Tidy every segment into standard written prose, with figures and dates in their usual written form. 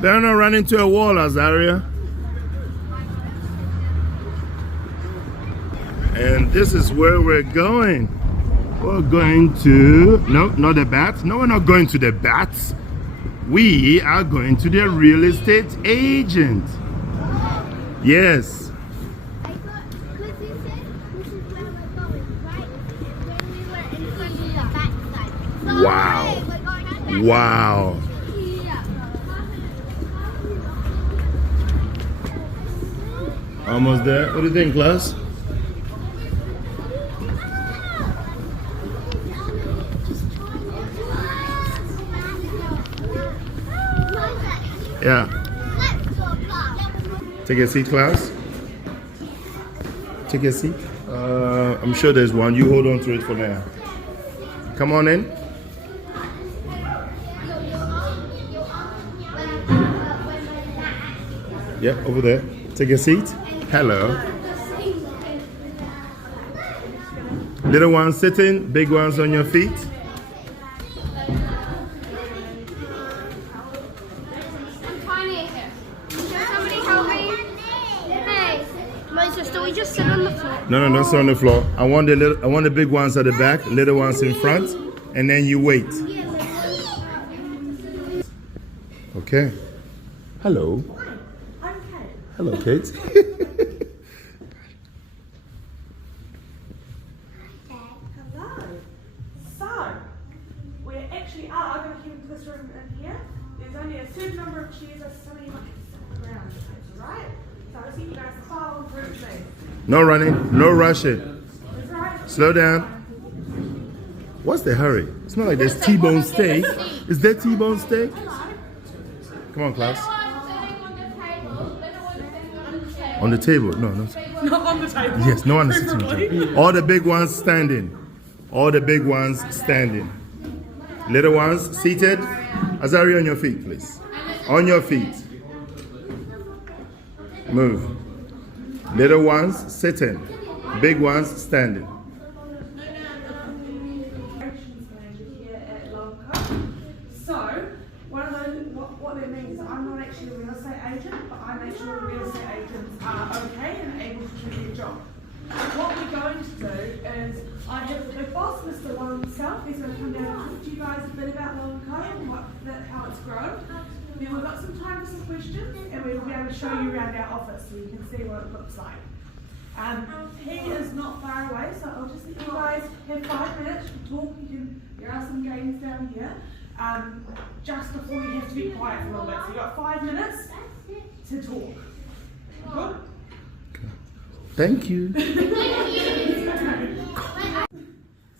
Better not run into a wall, Azaria. And this is where we're going. We're going to, no, not the bats. No, we're not going to the bats. We are going to the real estate agent. Yes. Wow. Wow. Almost there. What do you think, class? Yeah. Take a seat, class. Take a seat. I'm sure there's one. You hold on to it for now. Come on in. Yep, over there. Take a seat. Hello. Little ones sitting, big ones on your feet. No, don't sit on the floor. I want the big ones at the back, little ones in front, and then you wait. Okay. Hello. I'm Kate. Hello, Kate. Hello. So, we actually are going to keep this room in here. There's only a certain number of chairs, so some of you might have to sit on the ground, alright? So I'll see you guys follow through me. No running, no rushing. Right. Slow down. What's the hurry? It's not like there's T-bone steak. Is there T-bone steak? Come on, class. On the table? No. Not on the table. Yes, no one is sitting on the table. All the big ones standing. All the big ones standing. Little ones seated. Azari, on your feet, please. On your feet. Move. Little ones sitting. Big ones standing. Here at Lowe and Co. So, what that means is I'm not actually a real estate agent, but I make sure real estate agents are okay and able to do their job. What we're going to do is I have the big boss, Mr. Lowe himself. He's going to come down and talk to you guys a bit about Lowe and Co and how it's grown. Then we've got some time for some questions, and we'll be able to show you around our office so you can see what it looks like. He is not far away, so I'll just let you guys have 5 minutes to talk. There are some games down here. Just before you have to be quiet for a little bit. So you've got 5 minutes to talk. Good? Thank you. So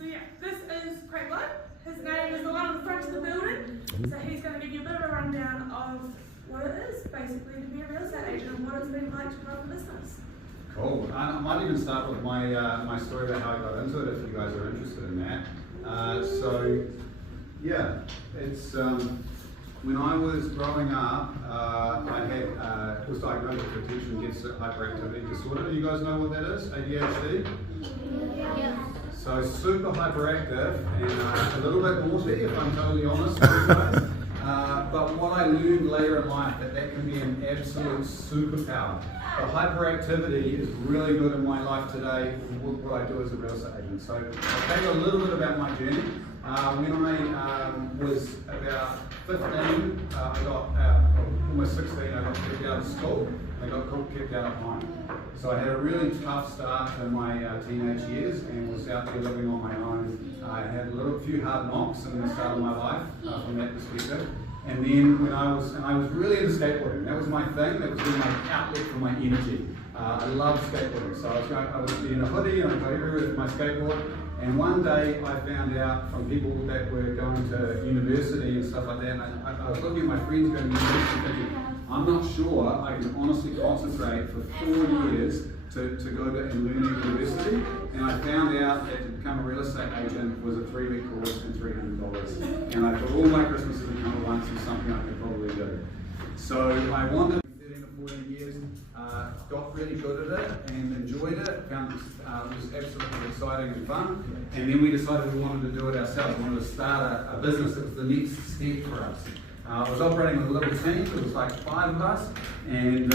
yeah, this is Craig Lowe. His name is the one on the front of the building. So he's going to give you a bit of a rundown of what it is, basically, to be a real estate agent and what it's been like to grow a business. Cool. I might even start with my my story about how I got into it, if you guys are interested in that. So, yeah, it's when I was growing up, I was diagnosed with attention deficit hyperactivity disorder. Do you guys know what that is? ADHD. Yeah. So super hyperactive and a little bit naughty, if I'm totally honest with you guys. But what I learned later in life, that can be an absolute superpower. The hyperactivity is really good in my life today, what I do as a real estate agent. So I'll tell you a little bit about my journey. When I was about 15, I got almost 16, I got kicked out of school. I got kicked out of home. So I had a really tough start in my teenage years and was out there living on my own. I had a few hard knocks in the start of my life from that perspective. And then when I was really into skateboarding. That was my thing. That was really my outlet for my energy. I loved skateboarding. So I was in a hoodie and I'd go everywhere with my skateboard. And one day I found out from people that were going to university and stuff like that, and I was looking at my friends going to university thinking, I'm not sure I can honestly concentrate for 4 years to go to and learn at university. And I found out that to become a real estate agent was a 3-week course and $300. And I thought all my Christmases would come at once and something I could probably do. So I wanted 13 to 14 years, got really good at it and enjoyed it, found it was absolutely exciting and fun. And then we decided we wanted to do it ourselves. We wanted to start a business that was the next step for us. I was operating with a little team. It was like 5 of us, and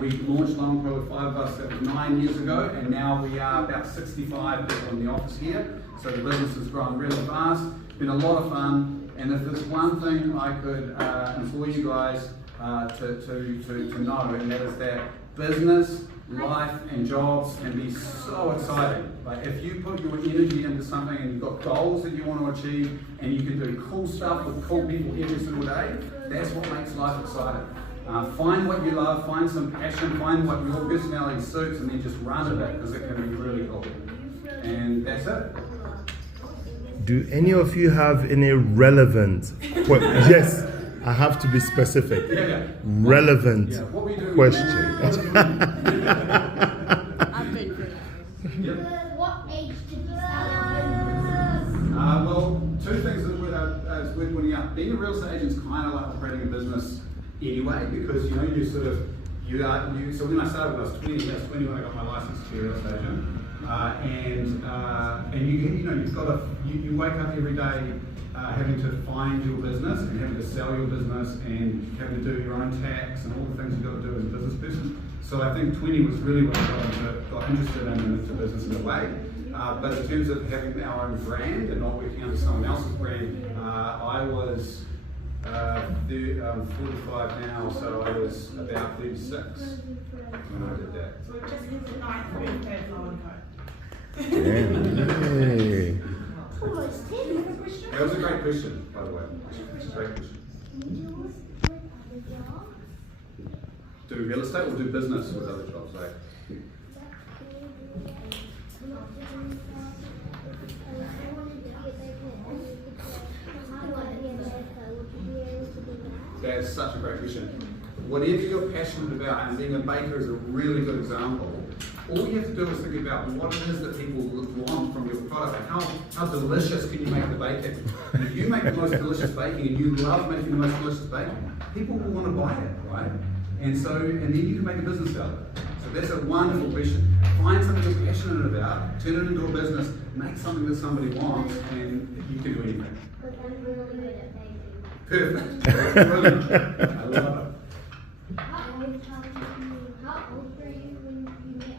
we launched Lowe and Co with 5 of us. That was 9 years ago, and now we are about 65 people in the office here. So the business has grown really fast. It's been a lot of fun, and if there's one thing I could implore you guys to know, and that is that business, life, and jobs can be so exciting. Like if you put your energy into something and you've got goals that you want to achieve, and you can do cool stuff with cool people every single day, that's what makes life exciting. Find what you love, find some passion, find what your personality suits, and then just run with it, because it can be really cool. And that's it. Do any of you have any relevant yes, I have to be specific. Yeah. Relevant What were you doing? question. I've been good. Yep. What age did you start? Well, 2 things that is worth pointing out. Being a real estate agent is kind of like operating a business anyway, because you know so when I started, I was 20. I was 20 when I got my license to be a real estate agent, and you wake up every day having to find your business and having to sell your business and having to do your own tax and all the things you've got to do as a business person. So I think 20 was really when I got interested into business in a way. But in terms of having our own brand and not working under someone else's brand, I was 45 now, so I was about 36 when I did that. So it just hit the 9th birthday of Lowe and Co. Hey. Almost 10. You have a question? That was a great question, by the way. It's a great question. Do real estate or do business with other jobs? Like, that's such a great question. Whatever you're passionate about, and being a baker is a really good example, all you have to do is think about what it is that people want from your product. Like how delicious can you make the baking? And if you make the most delicious baking and you love making the most delicious baking, people will want to buy it, right? And then you can make a business out of it. So that's a wonderful question. Find something you're passionate about, turn it into a business, make something that somebody wants, and you can do anything. But I'm really good at baking. Perfect. Brilliant. I love it. How old were you when you met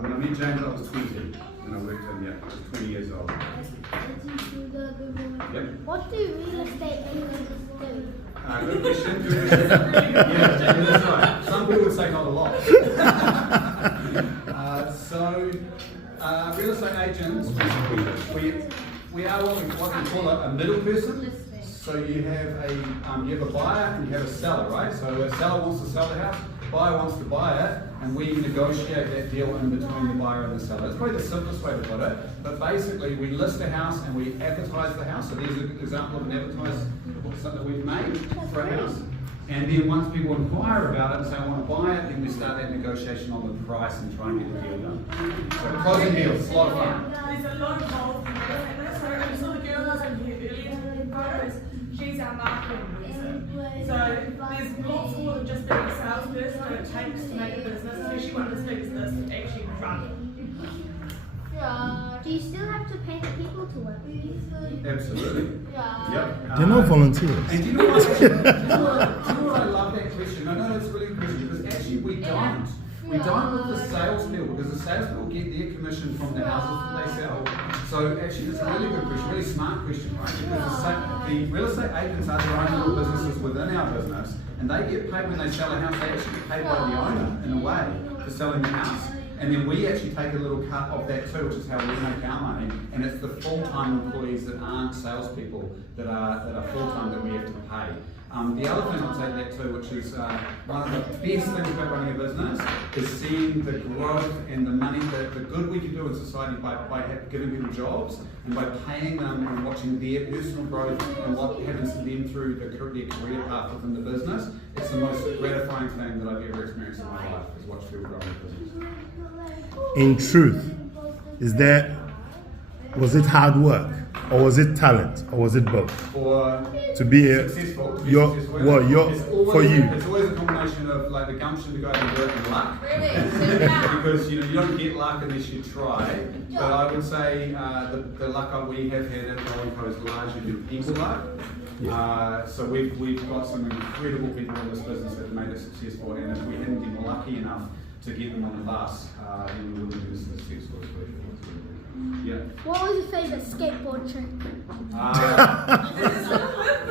When I met James, I was 20. When I worked in, I was 20 years old. Yep. What do real estate agents do? Good question. Good question. Yeah, that's right. Some people would say not a lot. Real estate agents, we are what we call a middle person. So you have a buyer and you have a seller, right? So a seller wants to sell the house, buyer wants to buy it, and we negotiate that deal in between the buyer and the seller. That's probably the simplest way to put it. But basically, we list a house and we advertise the house. So there's an example of an advertise something that we've made for a house. And then once people inquire about it and say, I want to buy it, then we start that negotiation on the price and try and get the deal done. So closing deals, it's a lot of fun. There's a lot involved in this. So I saw the girl who's in here earlier photos. She's our marketing person. So there's lots more than just being a salesperson that it takes to make a business, especially one as big as this, to actually run it. Do you still have to pay the people to work with you? Absolutely. Yep. They're not volunteers. And do you know what I love that question? No, it's a really good question, because actually we don't. We don't with the salespeople, because the salespeople get their commission from the houses that they sell. So actually it's a really good question, really smart question, right? Because the real estate agents are their own little businesses within our business, and they get paid when they sell a house. They actually get paid by the owner, in a way, for selling the house. And then we actually take a little cut of that too, which is how we make our money. And it's the full-time employees that aren't salespeople that are full-time that we have to pay. The other thing I'll say to that too, which is one of the best things about running a business, is seeing the growth and the money, the good we can do in society by giving people jobs and by paying them and watching their personal growth and what happens to them through their career path within the business. It's the most gratifying thing that I've ever experienced in my life, is watch people grow in the business. In truth, was it hard work, or was it talent, or was it both? For To be successful, for you. It's always a combination of like the gumption to go out and work and luck. Because you don't get luck unless you try. But I would say the luck we have had at Lowe and Co is largely been people luck. So we've got some incredible people in this business that have made it successful, and if we hadn't been lucky enough to get them on the bus, then we wouldn't have been successful. Yeah. What was your favourite skateboard trick?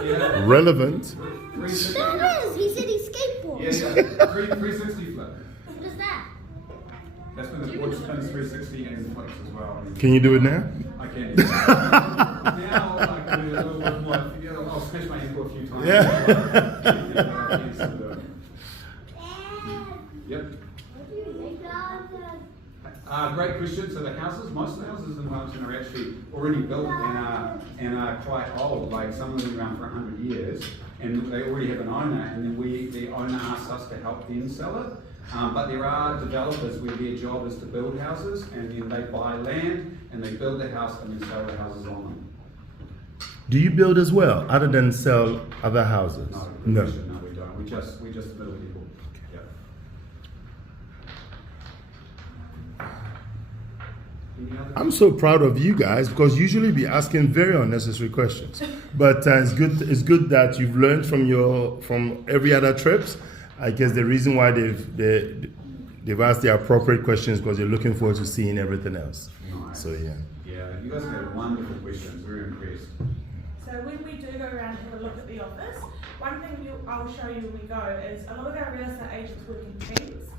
Yeah. Relevant. There it is! He said he skateboards. Yeah. 360 flip. What is that? That's when the board spins 360 and flips as well. Can you do it now? I can. Now I can do a little bit more. I'll smash my ankle a few times. Yep. Great question. So the houses, most of the houses in Wellington are actually already built and are quite old. Like some of them around for 100 years, and they already have an owner. And then the owner asks us to help them sell it. But there are developers where their job is to build houses, and then they buy land and they build the house and then sell the houses on them. Do you build as well, other than sell other houses? No, we don't. We just middle people. Yeah. I'm so proud of you guys because usually we asking very unnecessary questions, but it's good that you've learned from every other trips. I guess the reason why they've asked the appropriate questions because they're looking forward to seeing everything else. Nice. So yeah. Yeah, you guys had wonderful questions. Very impressed. So when we do go around and have a look at the office, one thing I'll show you when we go is a lot of our real estate agents work in teams.